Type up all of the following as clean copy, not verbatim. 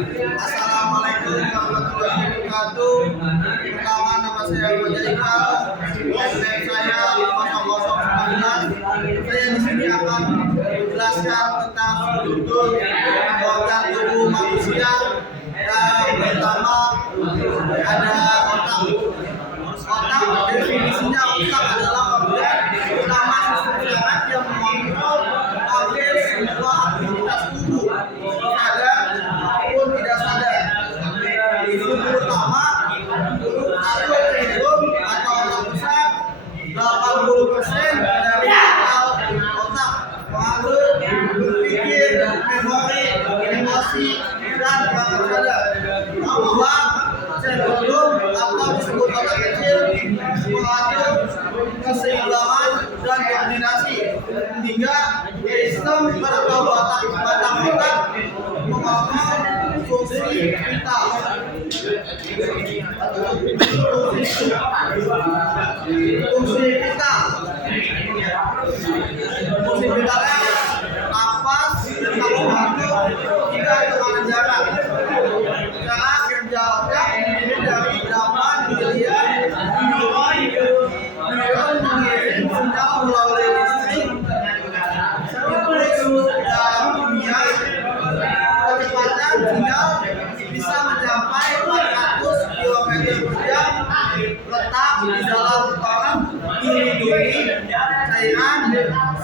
Assalamualaikum warahmatullahi wabarakatuh. Pertama, nama saya Fajarika. NPM saya 0019. Saya di sini akan menjelaskan tentang struktur organ tubuh manusia. Yang pertama ada otak. Otak, definisinya otak adalah organ utama sistem syaraf yang mengontrol hampir semua aktivitas tubuh, sadar maupun tidak sadar. Struktur utama satu cerebrum atau otak besar, 80% dari total otak mengatur, berpikir, memori, emosi, dan perangkat sadar. Bahwa cerebrum atau disebut otak kecil mengatur keseimbangan dan koordinasi, hingga sistem atau batang otak mengontrol fungsi vital. Fungsi vitalnya napas, tampuk jantung, hingga tekanan darah. Cara kerja otak terdiri dari 8 bagian neuron. Neuron mengirim sinyal melalui listrik, impuls dan kimia. Kecepatan sinyal bisa mencapai 400 km per jam. Letak di dalam kolam dilindungi cairan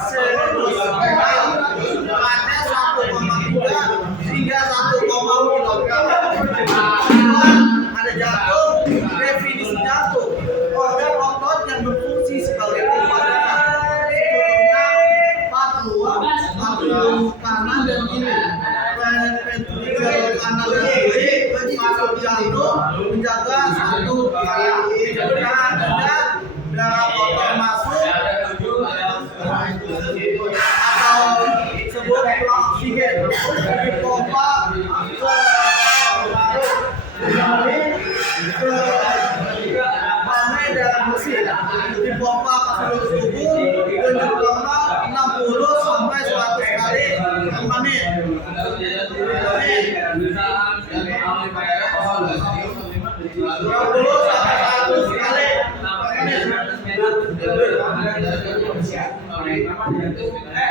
cerebral. Beratnya 1,3 hingga 1,5 kg. Ada jantung. Definisi jantung, organ otot yang berfungsi sebagai pompa darah. Strukturnya 4 ruang kanan dan kiri. Ventrikel kanan dan kiri masuk jantung menjaga satu area. Karena ada darah kotor masuk atau disebut oksigen dipompa ke dalam mesin, dipompa ke seluruh tubuh dengan normal 60 sampai 100 kali per menit. 60 sampai 100 kali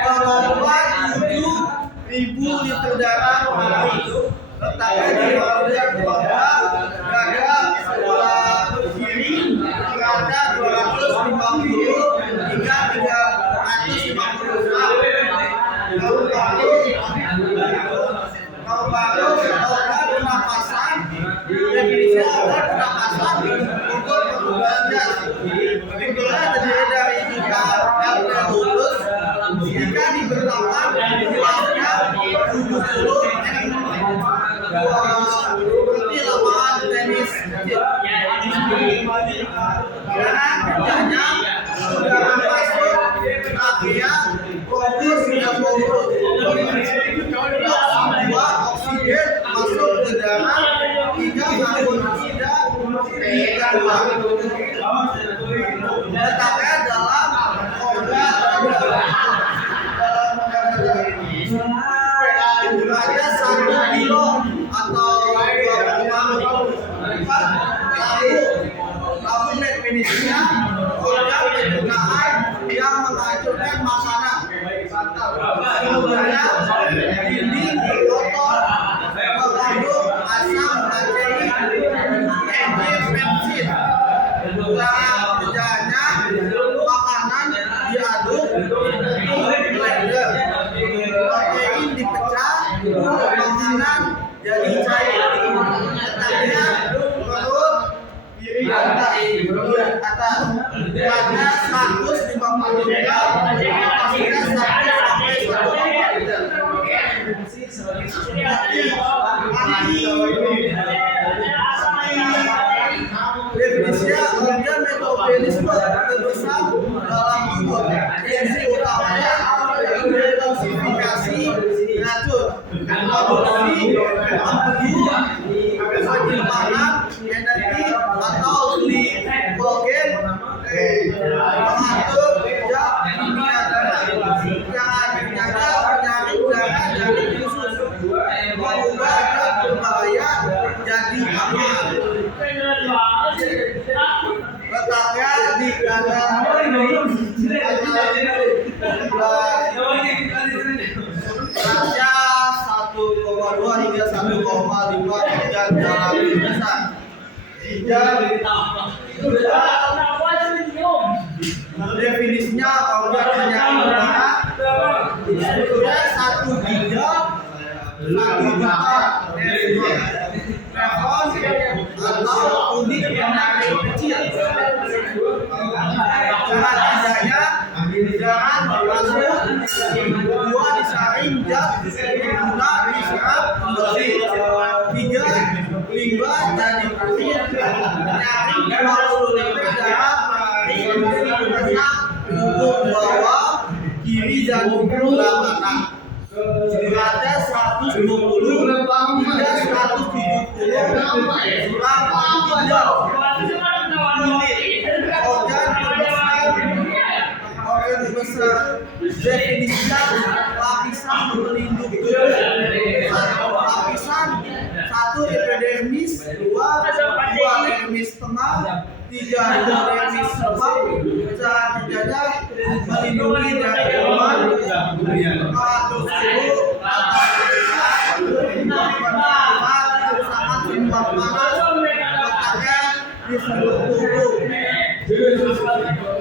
mengeluarkan 7.000 liter darah per hari. Letaknya di bagian dada sebelah kiri, berada 250 hingga 350 gram. Paru-paru organ pernapasan, definisi organ pernapasan untuk perubahan gas. Strukturnya terdiri dari 3 alveolus. Jika dibentangkan luasnya 70 seperti lapangan tenis kecil. Karena kerjanya udara masuk trakea, bronkus dan paru. Membuat oksigen masuk ke darah hingga karbon dioksida dikeluarkan. Letaknya dalam organ dada. Ada 1 kilo atau 2,4 lalu definisinya organ pencernaan yang menghancurkan makanan. Sumbernya dinding berkotor, mengandung asam asetik, enzim pepsid. Cara kerjanya makanan diaduk untuk blender, protein dipecah, makanan jadi cair. Letaknya perut atas, beratnya 150 gram, kapasitas 1 sampai 1,4 liter. Definisinya organ metabolisme terbesar dalam tubuh. Fungsi utamanya detoksifikasi racun, produksi empedu, penyimpanan energi atau glikogen, mengatur jam kimia darah, cara menjaga penyaring darah dari usus, mengubah berbahaya jadi aman. Letaknya di kanan beratnya 1,2 hingga 1,5 kg dalam kemasan. Definisinya organ penyakit udara sebetulnya 1 ginjal 1 juta telepon atau unit penyakit kecil. Cara kerjanya jangan langsung dua disaring jam guna diserap kembali. 3 limbah jadi bersih nyaring 20 liter darah punggung bawah kiri dan punggung kanan. Beratnya 120 hingga 170 gram unit organ besar. Definisinya lapisan pelindung tubuh. Lapisan 1 epidermis, 2 dermis tengah, 3 dermis sebab. Cara kerjanya melindungi dari kuman, aparatur tubuh, sangat simpan panas, letaknya di seluruh tubuh.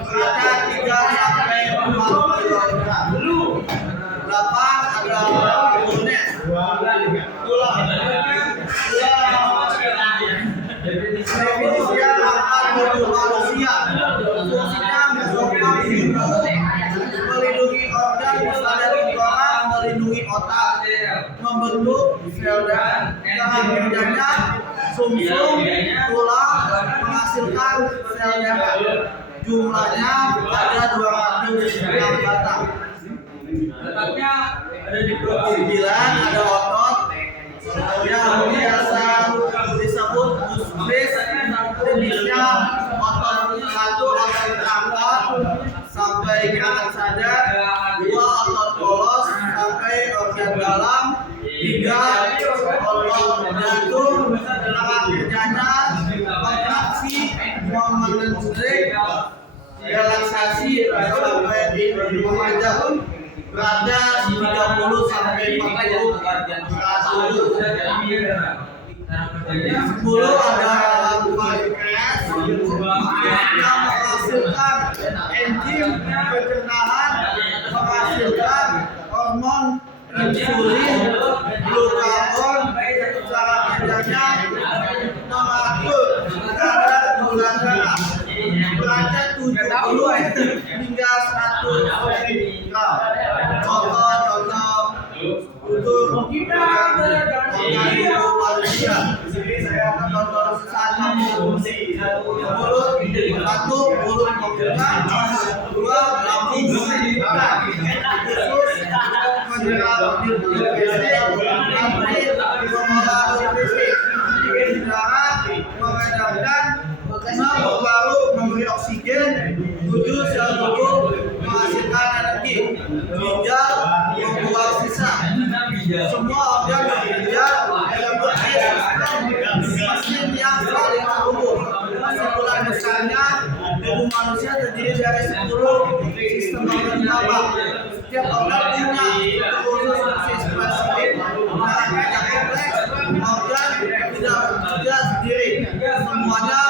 Beratnya 3 sampai 4 kg. 8 ada komponen. Definisinya akan tubuh manusia. Fungsinya menopang tubuh, melindungi organ bisa dari tulang, melindungi otak, membentuk sel dan cara kerjanya sumsum tulang menghasilkan sel darah. Jumlahnya ada 206 batang. Letaknya ada di perut. 9 ada otot yang biasa disebut muskulis. Jenisnya otot 1 otot terangkat sampai kanan sadar, 2 otot polos sampai organ dalam, 3 otot jantung. Cara kerjanya kontraksi, memenjrik, relaksasi sampai di memanjang. Beratnya 30 sampai 40 gram. 10 ada pankreas yang menghasilkan enzim pencernaan, menghasilkan hormon insulin, glukagon. Cara kerjanya mengatur kadar gula darah. Beratnya 70 hingga 100 gram. Contoh untuk organ tubuh manusia. Saya akan contoh satu mulut, 1 mulut pembuka, 2 lambung pembuka. Khusus menyerap nutrisi, mengolah nutrisi, darah, mengedarkan, 6 baru memberi oksigen, 7 sel tubuh menghasilkan energi, ginjal membuang sisa. Semua organ bekerja seperti mesin yang saling terhubung. Kesimpulan besarnya, tubuh manusia terdiri dari 10 sistem organ utama. Setiap organ punya khusus fungsi spesifik. Dalam kerja kompleks, organ tidak bekerja sendiri. Semuanya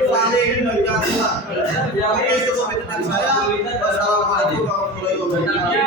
saling bergantung. Oke, cukup itu dari saya. Wassalamualaikum warahmatullahi wabarakatuh.